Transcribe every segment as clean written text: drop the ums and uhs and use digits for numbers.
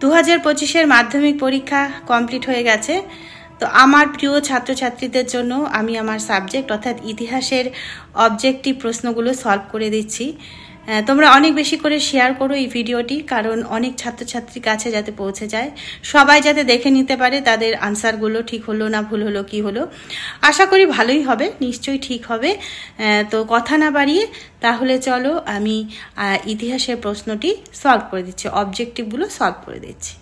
2025-এর মাধ্যমিক পরীক্ষা কমপ্লিট হয়ে গেছে। তো আমার প্রিয় ছাত্রছাত্রীদের জন্য আমি আমার সাবজেক্ট অর্থাৎ ইতিহাসের অবজেক্টিভ প্রশ্নগুলো সলভ করে দিচ্ছি। তোমরা অনেক বেশি করে শেয়ার করো এই ভিডিওটি, কারণ অনেক ছাত্রছাত্রীর কাছে যাতে পৌঁছে যায়, সবাই যাতে দেখে নিতে পারে তাদের আনসারগুলো ঠিক হলো না ভুল হলো কি হলো। আশা করি ভালোই হবে, নিশ্চয়ই ঠিক হবে। তো কথা না বাড়িয়ে তাহলে চলো আমি ইতিহাসের প্রশ্নটি সলভ করে দিচ্ছি, অবজেক্টিভগুলো সলভ করে দিচ্ছি।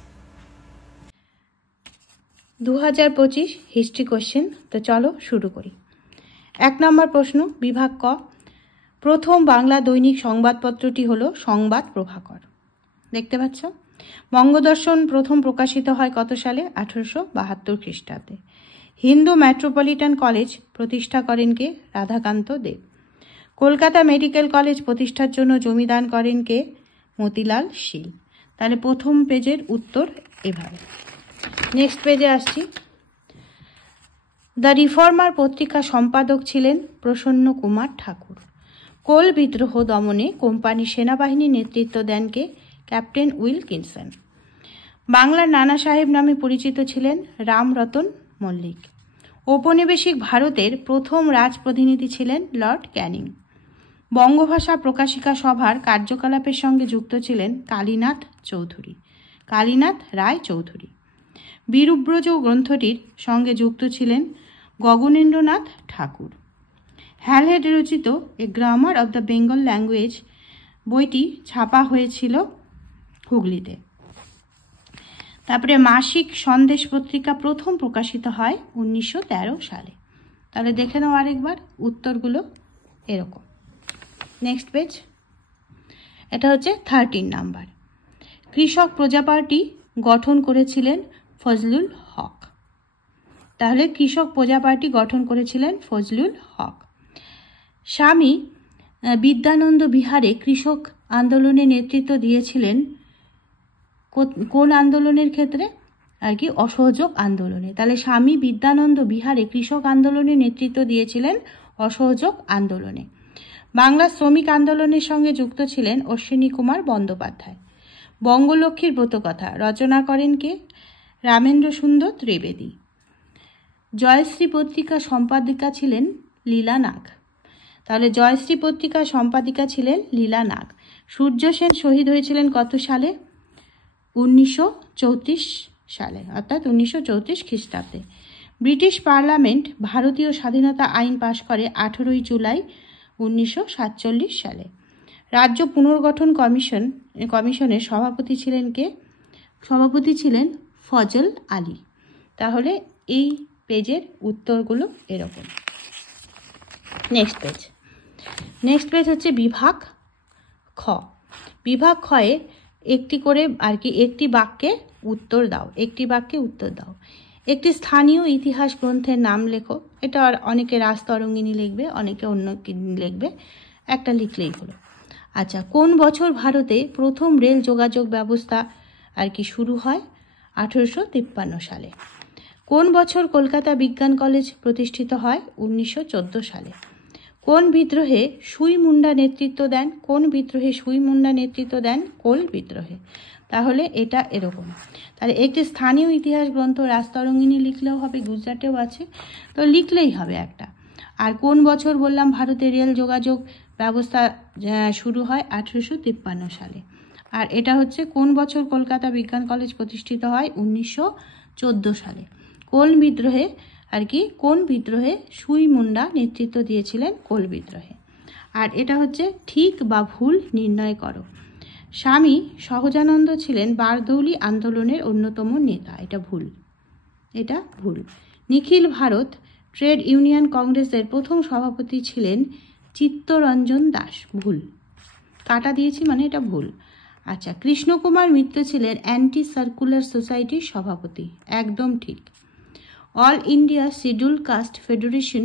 2025 হিস্ট্রি কোশ্চেন। তো চলো শুরু করি। 1 নম্বর প্রশ্ন, বিভাগ ক। প্রথম বাংলা দৈনিক সংবাদপত্রটি হলো সংবাদ প্রভাকর। দেখতে পাচ্ছ? বঙ্গদর্শন প্রথম প্রকাশিত হয় কত সালে? 1872 খ্রিস্টাব্দে। হিন্দু মেট্রোপলিটন কলেজ প্রতিষ্ঠা করেন কে? রাধাকান্ত দেব। কলকাতা মেডিকেল কলেজ প্রতিষ্ঠার জন্য জমিদান করেন কে? মতিলাল শীল। তাহলে প্রথম পেজের উত্তর এভাবে। নেক্সট পেজে আসছি। দ্য রিফর্মার পত্রিকা সম্পাদক ছিলেন প্রসন্ন কুমার ঠাকুর। কোল বিদ্রোহ দমনে কোম্পানি সেনাবাহিনী নেতৃত্ব দেন কে? Captain Wilkinson. বাংলার নানা সাহেব নামে পরিচিত ছিলেন রামরতন মল্লিক। ঔপনিবেশিক ভারতের প্রথম রাজ প্রতিনিধি ছিলেন লর্ড ক্যানিং। বঙ্গভাষা প্রকাশিকা সভার কার্যকলাপের সঙ্গে যুক্ত ছিলেন কালীনাথ চৌধুরী, কালীনাথ রায় চৌধুরী। বীরুব্রজ গ্রন্থটির সঙ্গে যুক্ত ছিলেন গগনেন্দ্রনাথ ঠাকুর। হ্যালহেড রচিত a grammar of the Bengal language বইটি ছাপা হয়েছিল হুগলিতে। তারপরে মাসিক সন্দেশ পত্রিকা প্রথম প্রকাশিত হয় 1913 সালে। তাহলে দেখে নাও আরেকবার উত্তরগুলো এরকম। Next page. এটা হচ্ছে 13 নাম্বার। কৃষক প্রজা পার্টি গঠন করেছিলেন ফজলুল হক। তাহলে কৃষক প্রজা পার্টি গঠন করেছিলেন ফজলুল হক। স্বামী বিদ্যানন্দ বিহারে কৃষক আন্দোলনে নেতৃত্ব দিয়েছিলেন কোন আন্দোলনের ক্ষেত্রে? আর কি অসহযোগ আন্দোলনে। তাহলে স্বামী বিদ্যানন্দ বিহারে কৃষক আন্দোলনে নেতৃত্ব দিয়েছিলেন অসহযোগ আন্দোলনে। বাংলা শ্রমিক আন্দোলনের সঙ্গে যুক্ত ছিলেন অশ্বিনী কুমার বন্দ্যোপাধ্যায়। বঙ্গলক্ষ্মীর ব্রতকথা রচনা করেন কে? রামেন্দ্র সুন্দর ত্রিবেদী। জয়শ্রী পত্রিকা সম্পাদিকা ছিলেন লীলা নাগ। তাহলে জয়শ্রী পত্রিকার সম্পাদিকা ছিলেন লীলা নাগ। সূর্য সেন শহীদ হয়েছিলেন কত সালে? 1934 সালে, অর্থাৎ 1934 খ্রিস্টাব্দে। ব্রিটিশ পার্লামেন্ট ভারতীয় স্বাধীনতা আইন পাশ করে 18 জুলাই 1947 সালে। রাজ্য পুনর্গঠন কমিশনের সভাপতি ছিলেন কে? সভাপতি ছিলেন ফজল আলী। তাহলে এই পেজের উত্তরগুলো এরকম। নেক্সট পেজ হচ্ছে বিভাগ খ। বিভাগ খয়ে একটি করে আর কি একটি বাক্যে উত্তর দাও, একটি বাক্যে উত্তর দাও। একটি স্থানীয় ইতিহাস গ্রন্থের নাম লেখো। এটা আর অনেকে রাজতরঙ্গিনী লিখবে, অনেকে অন্য লিখবে, একটা লিখলেই হলো। আচ্ছা, কোন বছর ভারতে প্রথম রেল যোগাযোগ ব্যবস্থা আর কি শুরু হয়? 1853 সালে। কোন বছর কলকাতা বিজ্ঞান কলেজ প্রতিষ্ঠিত হয়? 1914 সালে। কোন বিদ্রোহে সুই মুন্ডা নেতৃত্ব দেন? কোন বিদ্রোহে সুই মুন্ডা নেতৃত্ব দেন? কোল বিদ্রোহে। তাহলে এটা এরকম। তাহলে একটি স্থানীয় ইতিহাস গ্রন্থ রাজতরঙ্গিনী লিখলেও হবে, গুজরাটেও আছে, তো লিখলেই হবে একটা। আর কোন বছর বললাম ভারতে রেল যোগাযোগ ব্যবস্থা শুরু হয়? 1853 সালে। আর এটা হচ্ছে কোন বছর কলকাতা বিজ্ঞান কলেজ প্রতিষ্ঠিত হয়? 1914 সালে। কোন বিদ্রোহে আর কি কোন বিদ্রোহে সুই মুন্ডা নেতৃত্ব দিয়েছিলেন? কোল বিদ্রোহে। আর এটা হচ্ছে ঠিক বা ভুল নির্ণয় করো। স্বামী সহজানন্দ ছিলেন বারদৌলি আন্দোলনের অন্যতম নেতা। এটা ভুল, এটা ভুল। নিখিল ভারত ট্রেড ইউনিয়ন কংগ্রেসের প্রথম সভাপতি ছিলেন চিত্তরঞ্জন দাস। ভুল, কাটা দিয়েছি মানে এটা ভুল। আচ্ছা, কৃষ্ণকুমার মিত্র ছিলেন অ্যান্টি সার্কুলার সোসাইটির সভাপতি। একদম ঠিক। All India scheduled caste federation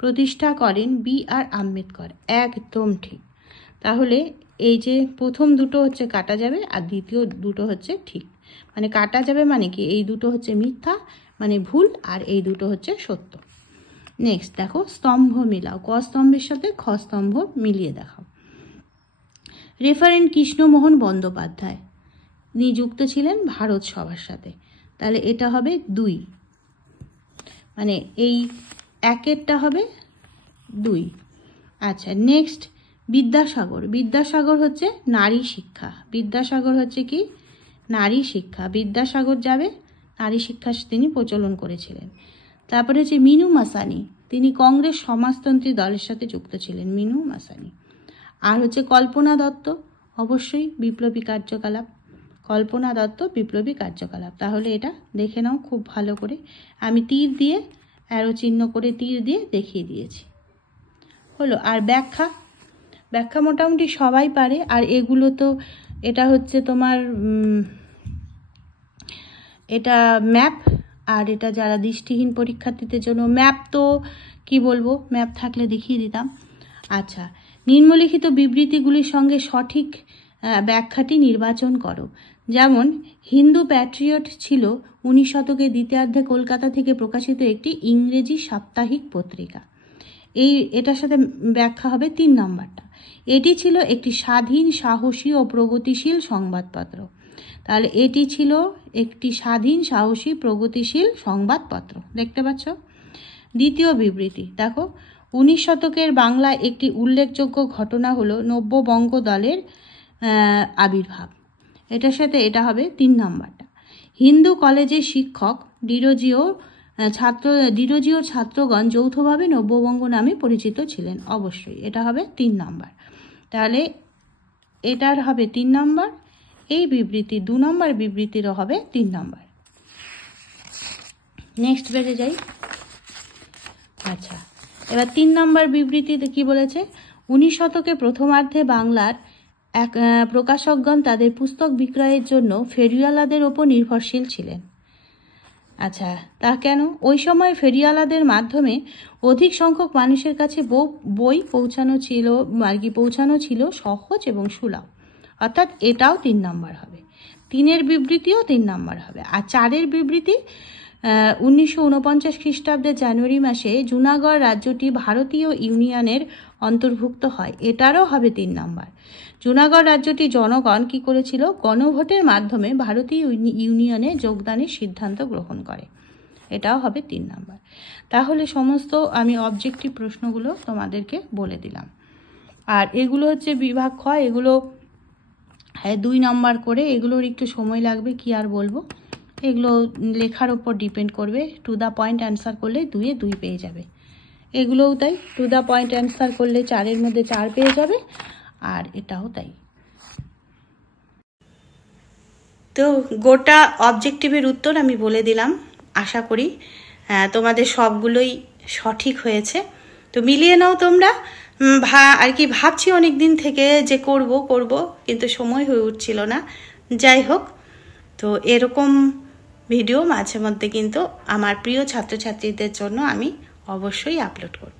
প্রতিষ্ঠা করেন B.R. আম্বেদকর। একদম ঠিক। তাহলে এই যে প্রথম দুটো হচ্ছে কাটা যাবে আর দ্বিতীয় দুটো হচ্ছে ঠিক। মানে কাটা যাবে মানে কি, এই দুটো হচ্ছে মিথ্যা মানে ভুল, আর এই দুটো হচ্ছে সত্য। নেক্সট দেখো, স্তম্ভ মিলাও। ক স্তম্ভের সাথে খ স্তম্ভ মিলিয়ে দেখাও। রেফারেন্ট কৃষ্ণমোহন বন্দ্যোপাধ্যায়। তিনি যুক্ত ছিলেন ভারত সভার সাথে। তাহলে এটা হবে 2, মানে এই একেরটা হবে 2। আচ্ছা, নেক্সট বিদ্যাসাগর। বিদ্যাসাগর হচ্ছে নারী শিক্ষা। বিদ্যাসাগর হচ্ছে কি? নারী শিক্ষা। বিদ্যাসাগর যাবে, নারী শিক্ষা তিনি প্রচলন করেছিলেন। তারপরে হচ্ছে মিনু মাসানি, তিনি কংগ্রেস সমাজতন্ত্রী দলের সাথে যুক্ত ছিলেন, মিনু মাসানি। আর হচ্ছে কল্পনা দত্ত, অবশ্যই বিপ্লবী কার্যকলাপ, কল্পনা দত্ত বিপ্লবী কার্যকলাপ। তাহলে এটা দেখে নাও খুব ভালো করে, আমি তীর দিয়ে অ্যারো চিহ্ন করে তীর দিয়ে দেখিয়ে দিয়েছি, হলো। আর ব্যাখ্যা, ব্যাখ্যা মোটামুটি সবাই পারে। আর এগুলো তো এটা হচ্ছে তোমার এটা ম্যাপ, আর এটা যারা দৃষ্টিহীন পরীক্ষার্থীদের জন্য ম্যাপ, তো কি বলবো, ম্যাপ থাকলে দেখিয়ে দিতাম। আচ্ছা, নিম্নলিখিত বিবৃতিগুলির সঙ্গে সঠিক ব্যাখ্যাটি নির্বাচন করো। যেমন হিন্দু প্যাট্রিয়ট ছিল 19 শতকের দ্বিতীয়ার্ধে কলকাতা থেকে প্রকাশিত একটি ইংরেজি সাপ্তাহিক পত্রিকা। এটার সাথে ব্যাখ্যা হবে 3 নম্বরটা। এটি ছিল একটি স্বাধীন, সাহসী ও প্রগতিশীল সংবাদপত্র। তাহলে এটি ছিল একটি স্বাধীন, সাহসী, প্রগতিশীল সংবাদপত্র, দেখতে পাচ্ছ। দ্বিতীয় বিবৃতি দেখো, 19 শতকের বাংলায় একটি উল্লেখযোগ্য ঘটনা হলো নব্যবঙ্গ দলের আবির্ভাব। এটার সাথে এটা হবে 3 নম্বরটা। হিন্দু কলেজের শিক্ষক ডিরোজিও ছাত্রগণ যৌথভাবে নব্যবঙ্গ নামে পরিচিত ছিলেন, অবশ্যই এটা হবে 3 নম্বর। তাহলে এটার হবে 3 নম্বর, এই বিবৃতি 2 নম্বর বিবৃতিরও হবে 3 নম্বর। নেক্সট বেড়ে যাই। আচ্ছা, এবার 3 নম্বর বিবৃতিতে কি বলেছে? 19 শতকে প্রথমার্ধে বাংলার এক প্রকাশকগণ তাদের পুস্তক বিক্রয়ের জন্য ফেরিওয়ালাদের ওপর নির্ভরশীল ছিলেন। আচ্ছা, তা কেন? ওই সময় ফেরিওয়ালাদের মাধ্যমে অধিক সংখ্যক মানুষের কাছে বই পৌঁছানো ছিল সহজ এবং সুলভ, অর্থাৎ এটাও 3 নম্বর হবে। 3-এর বিবৃতিও 3 নম্বর হবে। আর 4-এর বিবৃতি 1949 খ্রিস্টাব্দের জানুয়ারি মাসে জুনাগড় রাজ্যটি ভারতীয় ইউনিয়নের অন্তর্ভুক্ত হয়, এটারও হবে 3 নম্বর। জুনাগড় রাজ্যটি জনগণ কি করেছিল? গণভোটের মাধ্যমে ভারতীয় ইউনিয়নে যোগদানের সিদ্ধান্ত গ্রহণ করে, এটাও হবে 3 নম্বর। তাহলে সমস্ত আমি অবজেক্টিভ প্রশ্নগুলো তোমাদেরকে বলে দিলাম। আর এগুলো হচ্ছে বিভাগ খ, এগুলো 2 নম্বর করে, এগুলোর একটু সময় লাগবে, কি আর বলবো, এগুলো লেখার ওপর ডিপেন্ড করবে। টু দ্য পয়েন্ট অ্যান্সার করলে 2-এ 2 পেয়ে যাবে। এগুলোও তাই, টু দ্য পয়েন্ট অ্যান্সার করলে 4-এর মধ্যে 4 পেয়ে যাবে, আর এটাও তাই। তো গোটা অবজেক্টিভের উত্তর আমি বলে দিলাম, আশা করি তোমাদের সবগুলোই সঠিক হয়েছে। তো মিলিয়ে নাও তোমরা। আর কি ভাবছি অনেক দিন থেকে যে করব কিন্তু সময় হয়ে উঠছিল না। যাই হোক, তো এরকম ভিডিও মাঝে মধ্যে কিন্তু আমার প্রিয় ছাত্রছাত্রীদের জন্য আমি অবশ্যই আপলোড করব।